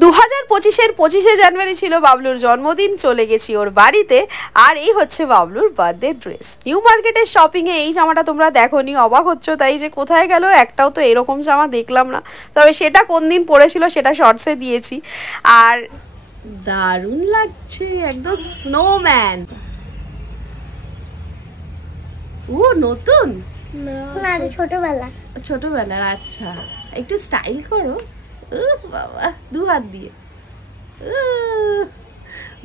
2025-এর 25শে জানুয়ারি ছিল বাবলুর জন্মদিন। চলে গেছি ওর বাড়িতে, আর এই হচ্ছে বাবলুর বার্থডে ড্রেস। নিউ মার্কেটের শপিংয়ে এই জামাটা তোমরা দেখোনি, অবাক হচ্ছ তাই যে কোথায় গেল, একটাও তো এরকম জামা দেখলাম না। তবে সেটা কোন দিন পরেছিল সেটা শর্টসে দিয়েছি। আর দারুণ লাগছে, একদম স্নোম্যান। ও নতুন না, ছোটবেলার। আচ্ছা, একটু স্টাইল করো। বাবা, দু হাত দিয়ে।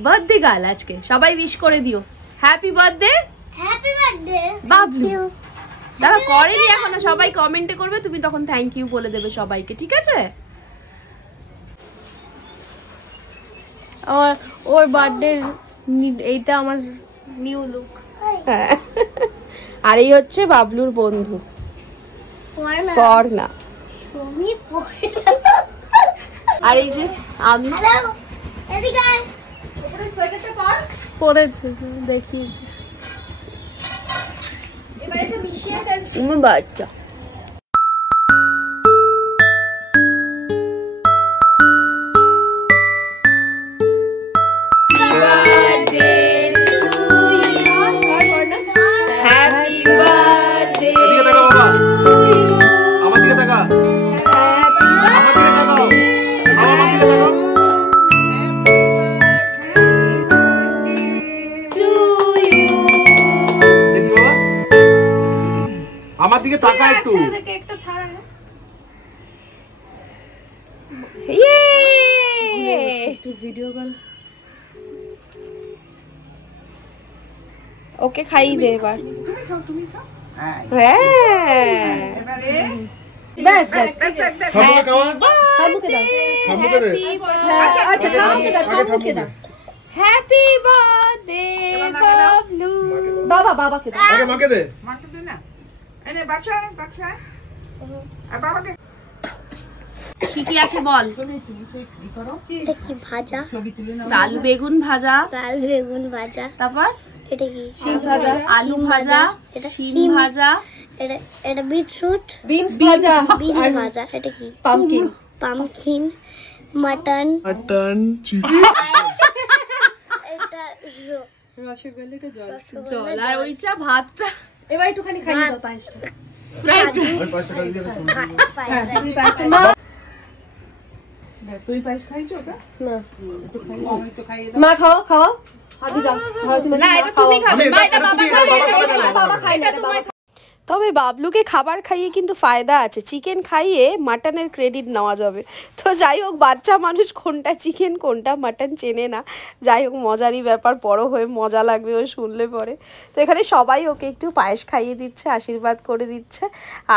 বার্থডে গার্ল আজকে, সবাই উইশ করে দিও হ্যাপি বার্থডে। বাবলু তারা করেনি এখনো, সবাই কমেন্টে করবে, তুমি তখন থ্যাংক ইউ বলে দেবে সবাইকে, ঠিক আছে? আমার ওর বার্থডে, এইটা আমার নিউ লুক। হ্যাঁ, আর এই হচ্ছে বাবলুর বন্ধু পর্ণা। আর এই যে আমি পড়েছে, দেখিয়েছি। বাচ্চা আমার দিকে তাকা একটু। একটা ছাড়া একটু ভিডিও কল। ওকে খাইয়ে দে এবার। তুমি খাও। হ্যাঁ, এবারে ব্যাস ব্যাস, খামুকে দাও। খামুকে দে। আচ্ছা খামুকে দাও। Happy birthday Bablu. বাবাকে দাও। আগে মাকে দে। মাকে দে না, এনে বাচ্চায় আর বাবাকে কি আছে বল? দেখি ভাজা, আলু বেগুন ভাজা, তারপর এটা কি শিম ভাজা, আলু ভাজা, শিম ভাজা, এটা বিটরুট, বিনস ভাজা, এটা কি পামকিন, মাটন, এটা রসগোল্লাটা জল, আর ওইটা ভাতটা। এবার একটুখানি খাইয়ে দাও পায়েসটা। তুই পায়েস খাইছো ওটা? আমি তো খাইয়ে দাও। মা খাও আগে যাও। না, এটা তুমি খাবে, মা এটা বাবা খাবে, বাবা খায় না তোমায়। তবে বাবলুকে খাবার খাইয়ে কিন্তু ফায়দা আছে, চিকেন খাইয়ে মাটনের ক্রেডিট নেওয়া যাবে। তো যাই হোক, বাচ্চা মানুষ কোনটা চিকেন কোনটা মাটন চেনে না। যাই হোক, মজারই ব্যাপার, বড় হয়ে মজা লাগবে ও শুনলে পরে। তো এখানে সবাই ওকে একটু পায়েস খাইয়ে দিচ্ছে, আশীর্বাদ করে দিচ্ছে।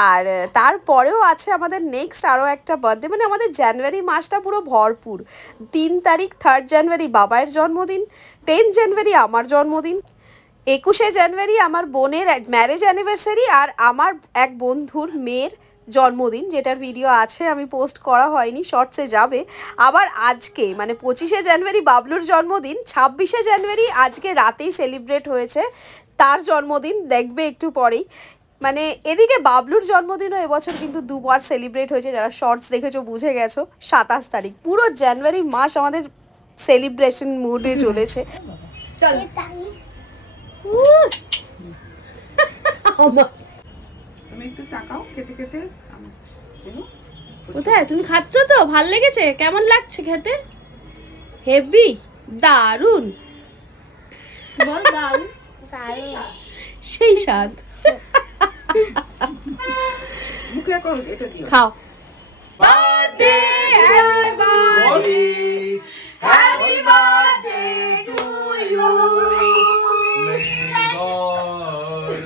আর তারপরেও আছে আমাদের নেক্সট আরও একটা বার্থডে, মানে আমাদের জানুয়ারি মাসটা পুরো ভরপুর। 3 তারিখ 3rd জানুয়ারি বাবাইয়ের জন্মদিন, 10 জানুয়ারি আমার জন্মদিন, 21শে জানুয়ারি আমার বোনের ম্যারেজ অ্যানিভার্সারি, আর আমার এক বন্ধুর মেয়ের জন্মদিন, যেটার ভিডিও আছে, আমি পোস্ট করা হয়নি, শর্টসে যাবে। আবার আজকে মানে 25শে জানুয়ারি বাবলুর জন্মদিন, 26শে জানুয়ারি আজকে রাতেই সেলিব্রেট হয়েছে তার জন্মদিন, দেখবে একটু পরেই। মানে এদিকে বাবলুর জন্মদিনও এবছর কিন্তু 2বার সেলিব্রেট হয়েছে, যারা শর্টস দেখেছো বুঝে গেছো। 27 তারিখ, পুরো জানুয়ারি মাস আমাদের সেলিব্রেশন মুডে চলেছে। চল তুমি একটু তাকাও খেতে খেতে। কোথায় তুমি খাচ্ছ? তো ভাল লেগেছে? কেমন লাগছে খেতে? হেভি, দারুন, বল দারুন, সেই স্বাদ। মুখে এখন এটা দিও। খাও। Birthday, happy birthday, happy birthday to you,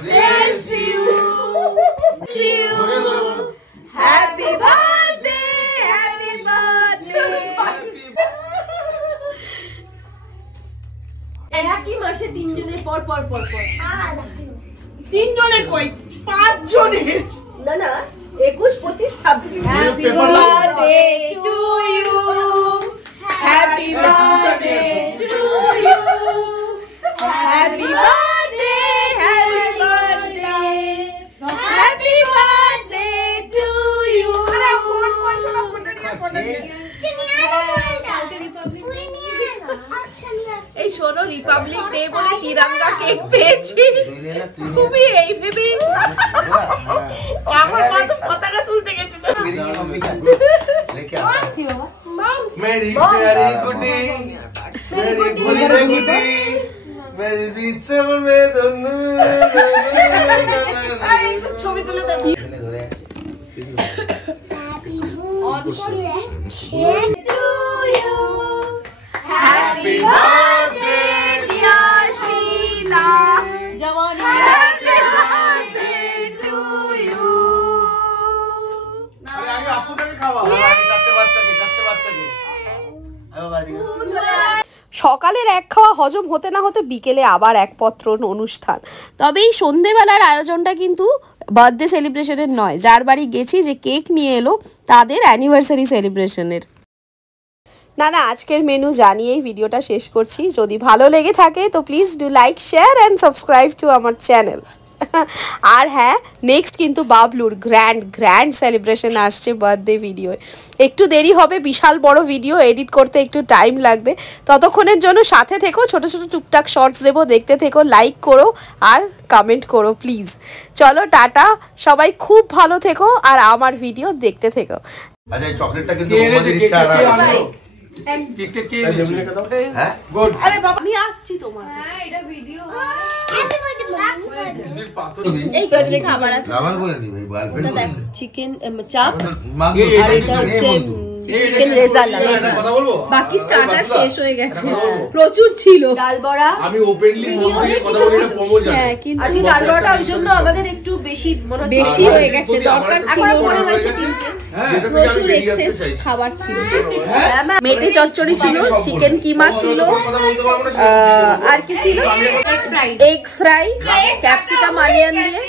bless you, happy birthday, happy birthday. একই মাসে 3 জনের পর 3 জনের কই 5 জনের। না 21, 25, 26। Happy birthday to you, happy birthday to you, happy birthday, happy birthday, happy birthday to you. আরে ফোন করছো না, ফোনটা নিয়ে এই শোনো, রিপাবলিক ডে বলে তিরঙ্গা কেক পেয়েছি, তুমি এই ভেবে আমার মা তো পতাকা তুলতে গেছিল। मेरी प्यारी गुड्डी मेरी गुड्डी गुड्डी मेरी बीच में दोनों ছবি তুলে দাও। Happy birthday dear Shila, happy birthday to you. अरे आगे আপুটাকে খাওয়া চারটে বাচ্চাকে সকালের এক খাওয়া হজম হতে না হতে বিকেলে আবার এক পত্র অনুষ্ঠান। তবে এই সন্ধেবেলার আয়োজনটা কিন্তু বার্থডে সেলিব্রেশনের নয়, যার বাড়ি গেছি যে কেক নিয়ে এলো তাদের অ্যানিভার্সারি সেলিব্রেশনের। না আজকের মেনু জানিয়েই ভিডিওটা শেষ করছি। যদি ভালো লেগে থাকে তো please do like, share and subscribe to আমার চ্যানেল। আর হ্যাঁ, নেক্সট কিন্তু বাবলুর গ্র্যান্ড সেলিব্রেশন আসছে বার্থডে ভিডিও। একটু দেরি হবে, বিশাল বড় ভিডিও এডিট করতে একটু টাইম লাগবে। ততক্ষণের জন্য সাথে থেকো, ছোট ছোট টুকটাক শর্টস দেবো, দেখতে থেকো, লাইক করো আর কমেন্ট করো প্লিজ। চলো টাটা, সবাই খুব ভালো থেকো আর আমার ভিডিও দেখতে থেকো। আচ্ছা এই চকলেটটা কিন্তু তোমাদের ইচ্ছা আর কেকটা কে এনেছে? হ্যাঁ গুড। আরে বাবা আমি আসছি তোমার। এটা ভিডিও এই কতলে খাবার আছে? আমার বলে নি ভাই গার্লফ্রেন্ড চিকেন চাপ মাগি আর এটা হচ্ছে চিকেন রেজালা। কথা বলবো? বাকি স্টার্টার শেষ হয়ে গেছে, প্রচুর ছিল। ডাল বড়া আমি ওপেনলি বলতে কথা বলি না প্রমো জানে। হ্যাঁ কিন্তু আজকে ডাল বড়াটা ওই জন্য আমাদের একটু বেশি মনে হচ্ছে বেশি হয়ে গেছে, দরকার ছিল মনে না। হয়েছে তিনটে। প্রচুর এক্সেস খাবার ছিল। মেটে চচ্চড়ি ছিল, চিকেন কিমা ছিল, আর কি ছিল? এগ ফ্রাই, ক্যাপসিকাম অনিয়ন দিয়ে